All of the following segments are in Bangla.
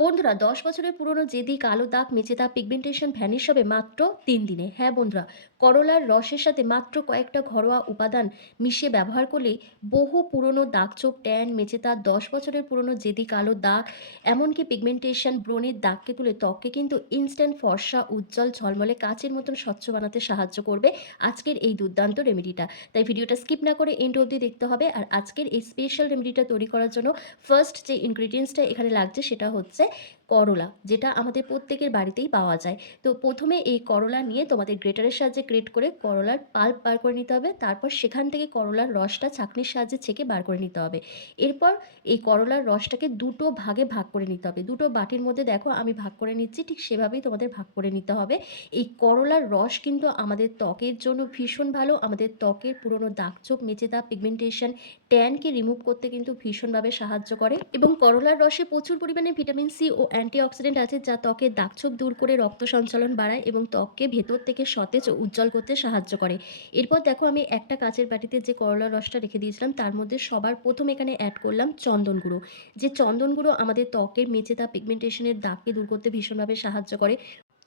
বন্ধুরা ১০ বছরের পুরনো জেদি কালো দাগ, মেচে দাগ, পিগমেন্টেশন ভ্যানিশ হবে মাত্র ৩ দিনে। হ্যাঁ বন্ধুরা, করলার রসের সাথে মাত্র কয়েকটা ঘরোয়া উপাদান মিশিয়ে ব্যবহার করলেই বহু পুরনো দাগ-ছোপ, ট্যান, মেচে দাগ, ১০ বছরের পুরনো জেদি কালো দাগ, এমনকি পিগমেন্টেশন, ব্রণের দাগকে তুলে ত্বককে কিন্তু ইনস্ট্যান্ট ফর্সা, উজ্জ্বল, ঝলমলে কাঁচের মতন স্বচ্ছ বানাতে সাহায্য করবে আজকের এই দুর্দান্ত রেমেডিটা। তাই ভিডিওটা স্কিপ না করে এন্ড অবধি দেখতে হবে। আর আজকের এই স্পেশাল রেমেডিটা তৈরি করার জন্য ফার্স্ট যে ইনগ্রিডিয়েন্টসটা এখানে লাগছে সেটা হচ্ছে করলা, যেটা আমাদের প্রত্যেকের বাড়িতেই পাওয়া যায়। তো ১ম এ এই করলা নিয়ে তোমাদের গ্রেটারের সাহায্যে গ্রেট করে করলার পাল্প বার করে নিতে হবে। তারপর সেখান থেকে করলার রসটা ছাঁকনির সাহায্যে ছেঁকে বার করে নিতে হবে। এরপর এই করলার রসটাকে দুটো ভাগে ভাগ করে নিতে হবে। দুটো বাটির মধ্যে দেখো আমি ভাগ করে নিচ্ছি, ঠিক সেভাবেই তোমাদের ভাগ করে নিতে হবে। এই করলার রস কিন্তু আমাদের ত্বকের জন্য ভীষণ ভালো। আমাদের ত্বকের পুরনো দাগ-ছোপ, মেচে দাগ, পিগমেন্টেশন, ট্যানকে রিমুভ করতে কিন্তু ভীষণভাবে সাহায্য করে এবং করলার রসে প্রচুর পরিমাণে ভিটামিন সি ও অ্যান্টিঅক্সিডেন্ট আছে, যা ত্বকের দাগছোপ দূর করে রক্ত সঞ্চালন বাড়ায় এবং ত্বককে ভেতর থেকে সতেজ ও উজ্জ্বল করতে সাহায্য করে। এরপর দেখো আমি একটা কাঁচের বাটিতে যে করলার রসটা রেখে দিয়েছিলাম তার মধ্যে সবার প্রথম এখানে অ্যাড করলাম চন্দন গুঁড়ো। যে চন্দন গুঁড়ো আমাদের ত্বকের মেচে দাগ, পিগমেন্টেশনের দাগকে দূর করতে ভীষণভাবে সাহায্য করে।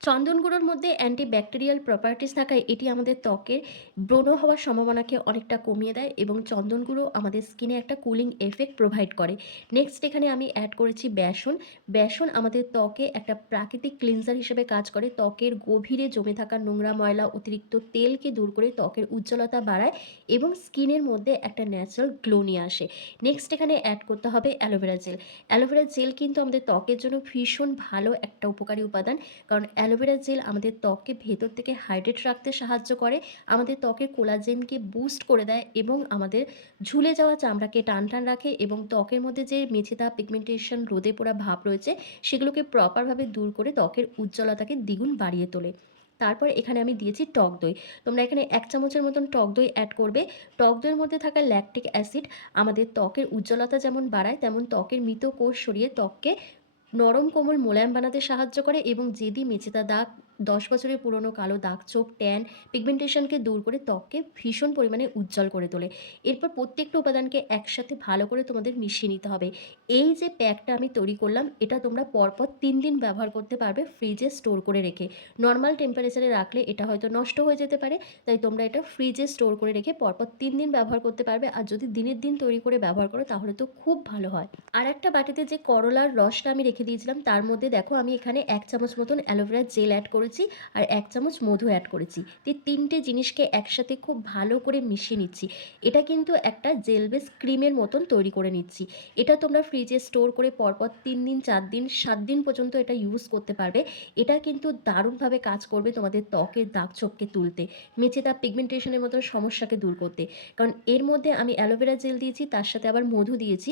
চন্দন গুঁড়োর মধ্যে অ্যান্টিব্যাকটেরিয়াল প্রপার্টিস থাকায় এটি আমাদের ত্বকের ব্রণ হওয়ার সম্ভাবনাকে অনেকটা কমিয়ে দেয় এবং চন্দন গুঁড়ো আমাদের স্কিনে একটা কুলিং এফেক্ট প্রোভাইড করে। নেক্সট এখানে আমি অ্যাড করেছি বেসন। বেসন আমাদের ত্বকে একটা প্রাকৃতিক ক্লিনজার হিসেবে কাজ করে। ত্বকের গভীরে জমে থাকা নোংরা, ময়লা, অতিরিক্ত তেলকে দূর করে ত্বকের উজ্জ্বলতা বাড়ায় এবং স্কিনের মধ্যে একটা ন্যাচারাল গ্লো নিয়ে আসে। নেক্সট এখানে অ্যাড করতে হবে অ্যালোভেরা জেল। অ্যালোভেরা জেল কিন্তু আমাদের ত্বকের জন্য ভীষণ ভালো একটা উপকারী উপাদান। কারণ অ্যালোভেরা জেল আমাদের ত্বককে ভেতর থেকে হাইড্রেট রাখতে সাহায্য করে, আমাদের ত্বকের কোলাজেনকে বুস্ট করে দেয় এবং আমাদের ঝুলে যাওয়া চামড়াকে টান টান রাখে এবং ত্বকের মধ্যে যে মেচে দাগ, পিগমেন্টেশন, রোদে পোড়া ভাব রয়েছে সেগুলোকে প্রপারভাবে দূর করে ত্বকের উজ্জ্বলতাকে দ্বিগুণ বাড়িয়ে তোলে। তারপর এখানে আমি দিয়েছি টক দই। তোমরা এখানে ১ চামচের মতন টক দই অ্যাড করবে। টক দইয়ের মধ্যে থাকা ল্যাকটিক অ্যাসিড আমাদের ত্বকের উজ্জ্বলতা যেমন বাড়ায়, তেমন ত্বকের মৃত কোষ সরিয়ে ত্বককে নরম কোমল মোলায়েম বানাতে সাহায্য করে এবং জেদি মেচেদা দাগ, ১০ বছরের পুরনো কালো দাগ, ছোপ, ট্যান, পিগমেন্টেশনকে দূর করে ত্বককে ভীষণ পরিমাণে উজ্জ্বল করে তোলে। এরপর প্রত্যেকটা উপাদানকে একসাথে ভালো করে তোমাদের মিশিয়ে নিতে হবে। এই যে প্যাকটা আমি তৈরি করলাম এটা তোমরা পরপর ৩ দিন ব্যবহার করতে পারবে ফ্রিজে স্টোর করে রেখে। নরমাল টেম্পারেচারে রাখলে এটা হয়তো নষ্ট হয়ে যেতে পারে। তাই তোমরা এটা ফ্রিজে স্টোর করে রেখে পরপর ৩ দিন ব্যবহার করতে পারবে। আর যদি দিনের দিন তৈরি করে ব্যবহার করো তাহলে তো খুব ভালো হয়। আর একটা বাটিতে যে করলার রসটা আমি রেখে দিয়েছিলাম তার মধ্যে দেখো আমি এখানে ১ চামচ মতন অ্যালোভেরা জেল অ্যাড করেছি আর ১ চামচ মধু অ্যাড করেছি। তো এই ৩টে জিনিসকে একসাথে খুব ভালো করে মিশিয়ে নিচ্ছি। এটা কিন্তু একটা জেল বেস ক্রিমের মতন তৈরি করে নিচ্ছি। এটা তোমরা ফ্রিজে স্টোর করে পরপর ৩ দিন, ৪ দিন, ৭ দিন পর্যন্ত এটা ইউজ করতে পারবে। এটা কিন্তু দারুণভাবে কাজ করবে তোমাদের ত্বকের দাগ-ছোপকে তুলতে, মেচে দাগ, পিগমেন্টেশনের মতো সমস্যাকে দূর করতে। কারণ এর মধ্যে আমি অ্যালোভেরা জেল দিয়েছি, তার সাথে আবার মধু দিয়েছি।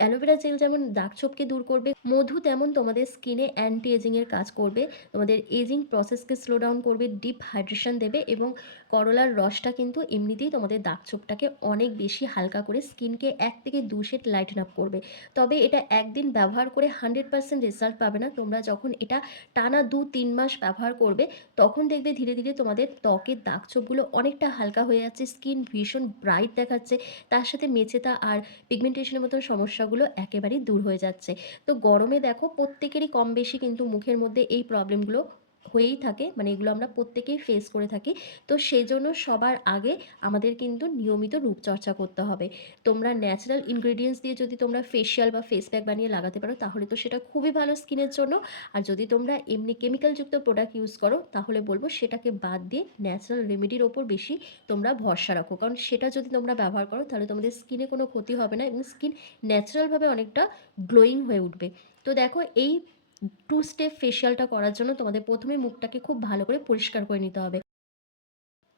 অ্যালোভেরা জেল যেমন দাগ-ছোপকে দূর করবে, মধু তেমন তোমাদের স্কিনে অ্যান্টি এজিং এর কাজ করবে। তোমাদের এজিং প্রসেসকে স্লো ডাউন করবে, ডিপ হাইড্রেশন দেবে এবং করলার রসটা কিন্তু এমনিতেই তোমাদের দাগ-ছোপটাকে অনেক বেশি হালকা করে স্কিনকে ১ থেকে ২ শেড লাইটেন আপ করবে। তবে এটা একদিন ব্যবহার করে 100% রেজাল্ট পাবে না। তোমরা যখন এটা টানা ২-৩ মাস ব্যবহার করবে তখন দেখবে ধীরে, ধীরে তোমাদের ত্বকের দাগ-ছোপগুলো অনেকটা হালকা হয়ে যাচ্ছে, স্কিন ভীষণ ব্রাইট দেখাচ্ছে। তার সাথে মেচেদা আর পিগমেন্টেশনের মতো সমস্যাগুলো একেবারেই দূর হয়ে যাচ্ছে। তো গরমে দেখো প্রত্যেকেরই কম বেশি কিন্তু মুখের মধ্যে এই প্রবলেমগুলো হয়েই থাকে। মানে এগুলো আমরা প্রত্যেকেই ফেস করে থাকি। তো সেজন্য সবার আগে আমাদের কিন্তু নিয়মিত রূপচর্চা করতে হবে। তোমরা ন্যাচারাল ইনগ্রেডিয়েন্টস দিয়ে যদি তোমরা ফেসিয়াল বা ফেস প্যাক বানিয়ে লাগাতে পারো তাহলে তো সেটা খুবই ভালো স্কিনের জন্য। আর যদি তোমরা এমনি কেমিক্যালযুক্ত প্রোডাক্ট ইউজ করো তাহলে বলব সেটাকে বাদ দিয়ে ন্যাচারাল রেমেডির ওপর বেশি তোমরা ভরসা রাখো। কারণ সেটা যদি তোমরা ব্যবহার করো তাহলে তোমাদের স্কিনে কোনো ক্ষতি হবে না এবং স্কিন ন্যাচারালভাবে অনেকটা গ্লোয়িং হয়ে উঠবে। তো দেখো এই 2 স্টেপ ফেসিয়ালটা করার জন্য তোমাদের ১ম এ মুখটাকে খুব ভালো করে পরিষ্কার করে নিতে হবে।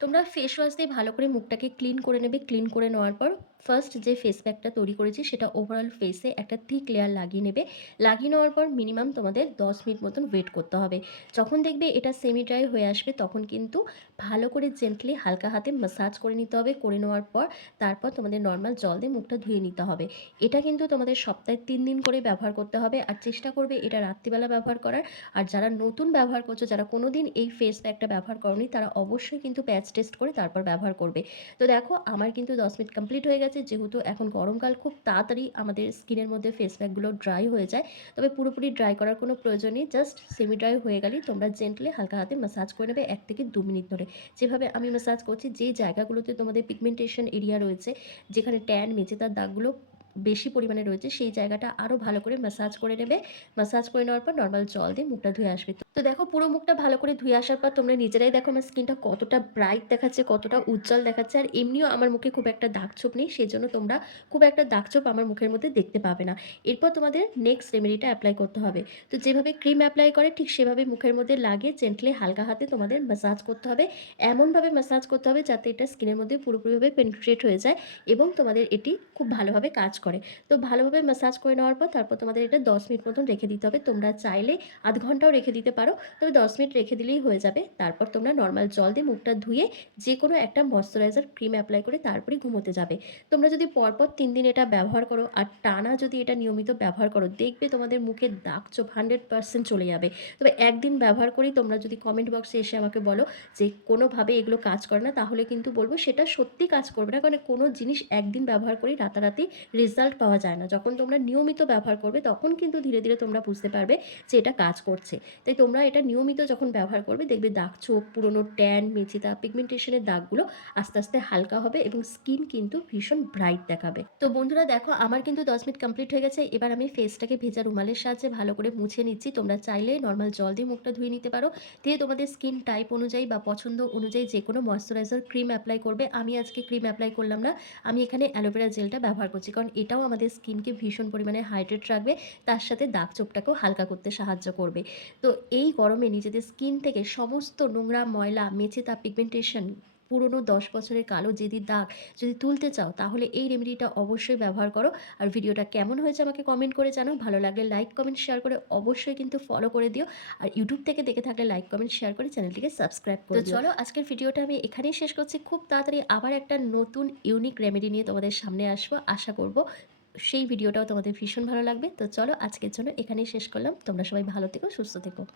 তোমরা ফেস ওয়াশ দিয়ে ভালো করে মুখটাকে ক্লিন করে নেবে। ক্লিন করে নেওয়ার পর ফার্স্ট যে ফেস প্যাকটা তৈরি করেছি সেটা ওভারঅল ফেসে একটা থিক লেয়ার লাগিয়ে নেবে। লাগিয়ে নেওয়ার পর মিনিমাম তোমাদের ১০ মিনিট মতন ওয়েট করতে হবে। যখন দেখবে এটা সেমি ড্রাই হয়ে আসবে তখন কিন্তু ভালো করে জেন্টলি হালকা হাতে ম্যাসাজ করে নিতে হবে। করে নেওয়ার পর তারপর তোমাদের নর্মাল জল দিয়ে মুখটা ধুয়ে নিতে হবে। এটা কিন্তু তোমাদের সপ্তাহে ৩ দিন করে ব্যবহার করতে হবে আর চেষ্টা করবে এটা রাত্রিবেলা ব্যবহার করার। আর যারা নতুন ব্যবহার করছো, যারা কোনোদিন এই ফেস প্যাকটা ব্যবহার করোনি তারা অবশ্যই কিন্তু প্যাচ টেস্ট করে তারপর ব্যবহার করবে। তো দেখো আমার কিন্তু ১০ মিনিট কমপ্লিট হয়ে গেছে। গেছে, যেহেতু এখন গরমকাল, খুব তাড়াতাড়ি আমাদের স্কিনের মধ্যে ফেস প্যাকগুলো ড্রাই হয়ে যায়। তবে পুরোপুরি ড্রাই করার কোনো প্রয়োজন নেই। জাস্ট সেমি ড্রাই হয়ে গেলেই তোমরা জেন্টলি হালকা হাতে ম্যাসাজ করে নেবে ১ থেকে ২ মিনিট ধরে। যেভাবে আমি ম্যাসাজ করছি, যে জায়গাগুলোতে তোমাদের পিগমেন্টেশন এরিয়া রয়েছে, যেখানে ট্যান, মেচেদার দাগগুলো বেশি পরিমাণে রয়েছে, সেই জায়গাটা আরও ভালো করে ম্যাসাজ করে নেবে। ম্যাসাজ করে নেওয়ার পর নরমাল জল দিয়ে মুখটা ধুয়ে আসবে। তো দেখো, পুরো মুখটা ভালো করে ধুয়ে আসার পর তোমরা নিজেরাই দেখো আমার স্কিনটা কতটা ব্রাইট দেখাচ্ছে, কতটা উজ্জ্বল দেখাচ্ছে। আর এমনিও আমার মুখে খুব একটা দাগ-ছোপ নেই, সেজন্য তোমরা খুব একটা দাগ-ছোপ আমার মুখের মধ্যে দেখতে পাবে না। এরপর তোমাদের নেক্সট রেমেডিটা এপ্লাই করতে হবে। তো যেভাবে ক্রিম এপ্লাই করে ঠিক সেভাবে মুখের মধ্যে লাগিয়ে জেন্টলি হালকা হাতে তোমাদের ম্যাসাজ করতে হবে। এমনভাবে ম্যাসাজ করতে হবে যাতে এটা স্কিনের মধ্যে পুরোপুরিভাবে পেনিট্রেট হয়ে যায় এবং তোমাদের এটি খুব ভালোভাবে কাজ করে। তো ভালোভাবে ম্যাসাজ করে নেওয়ার পর তারপর তোমাদের এটা ১০ মিনিট মতন রেখে দিতে হবে। তোমরা চাইলে আধ ঘন্টাও রেখে দিতে পারো। তবে ১০ মিনিট রেখে দিলেই হয়ে যাবে। তারপর তোমরা নরমাল জল দিয়ে মুখটা ধুয়ে যেকোনো একটা ময়েশ্চারাইজার ক্রিম এপ্লাই করে তারপরেই ঘুমোতে যাবে। তোমরা যদি পরপর ৩ দিন এটা ব্যবহার করো আর টানা যদি এটা নিয়মিত ব্যবহার করো, দেখবে তোমাদের মুখের দাগ-ছোপ 100% চলে যাবে। তবে একদিন ব্যবহার করেই তোমরা যদি কমেন্ট বক্সে এসে আমাকে বলো যে কোনোভাবে এগুলো কাজ করে না, তাহলে কিন্তু বলব সেটা সত্যি কাজ করবে না। কারণ কোনো জিনিস একদিন ব্যবহার করেই রাতারাতি রেজাল্ট পাওয়া যায় না। যখন তোমরা নিয়মিত ব্যবহার করবে তখন কিন্তু ধীরে ধীরে তোমরা বুঝতে পারবে যে এটা কাজ করছে। তাই তোমরা এটা নিয়মিত যখন ব্যবহার করবে, দেখবে দাগ-ছোপ, পুরনো ট্যান, মেচেদা, পিগমেন্টেশনের দাগগুলো আস্তে আস্তে হালকা হবে এবং স্কিন কিন্তু ভীষণ ব্রাইট দেখাবে। তো বন্ধুরা দেখো, আমার কিন্তু ১০ মিনিট কমপ্লিট হয়ে গেছে। এবার আমি ফেসটাকে ভেজা রুমালের সাহায্যে ভালো করে মুছে নিচ্ছি। তোমরা চাইলে নরমাল জল দিয়ে মুখটা ধুয়ে নিতে পারো। দিয়ে তোমাদের স্কিন টাইপ অনুযায়ী বা পছন্দ অনুযায়ী যেকোনো ময়েশ্চারাইজার ক্রিম এপ্লাই করবে। আমি আজকে ক্রিম এপ্লাই করলাম না। আমি এখানে অ্যালোভেরা জেলটা ব্যবহার করছি। কারণ এটাও আমাদের স্কিনকে ভীষণ পরিমাণে হাইড্রেট রাখবে। তার সাথে দাগ-ছোপটাকেও হালকা করতে সাহায্য করবে। তো এই গরমে নিজেদের স্কিন থেকে সমস্ত নোংরা, ময়লা, মেচেদা, পিগমেন্টেশন, পুরনো ১০ বছরের কালো জেদি দাগ যদি তুলতে চাও, তাহলে এই রেমেডিটা অবশ্যই ব্যবহার করো। আর ভিডিওটা কেমন হয়েছে আমাকে কমেন্ট করে জানাও। ভালো লাগলে লাইক, কমেন্ট, শেয়ার করে অবশ্যই কিন্তু ফলো করে দিও। আর ইউটিউব থেকে দেখে থাকলে লাইক, কমেন্ট, শেয়ার করে চ্যানেলটিকে সাবস্ক্রাইব করে দিও। তো চলো, আজকের ভিডিওটা আমি এখানেই শেষ করছি। খুব তাড়াতাড়ি আবার একটা নতুন ইউনিক রেমেডি নিয়ে তোমাদের সামনে আসবো। আশা করব সেই ভিডিওটাও তোমাদের ভীষণ ভালো লাগবে। তো চলো, আজকের জন্য এখানেই শেষ করলাম। তোমরা সবাই ভালো থেকো, সুস্থ থেকো।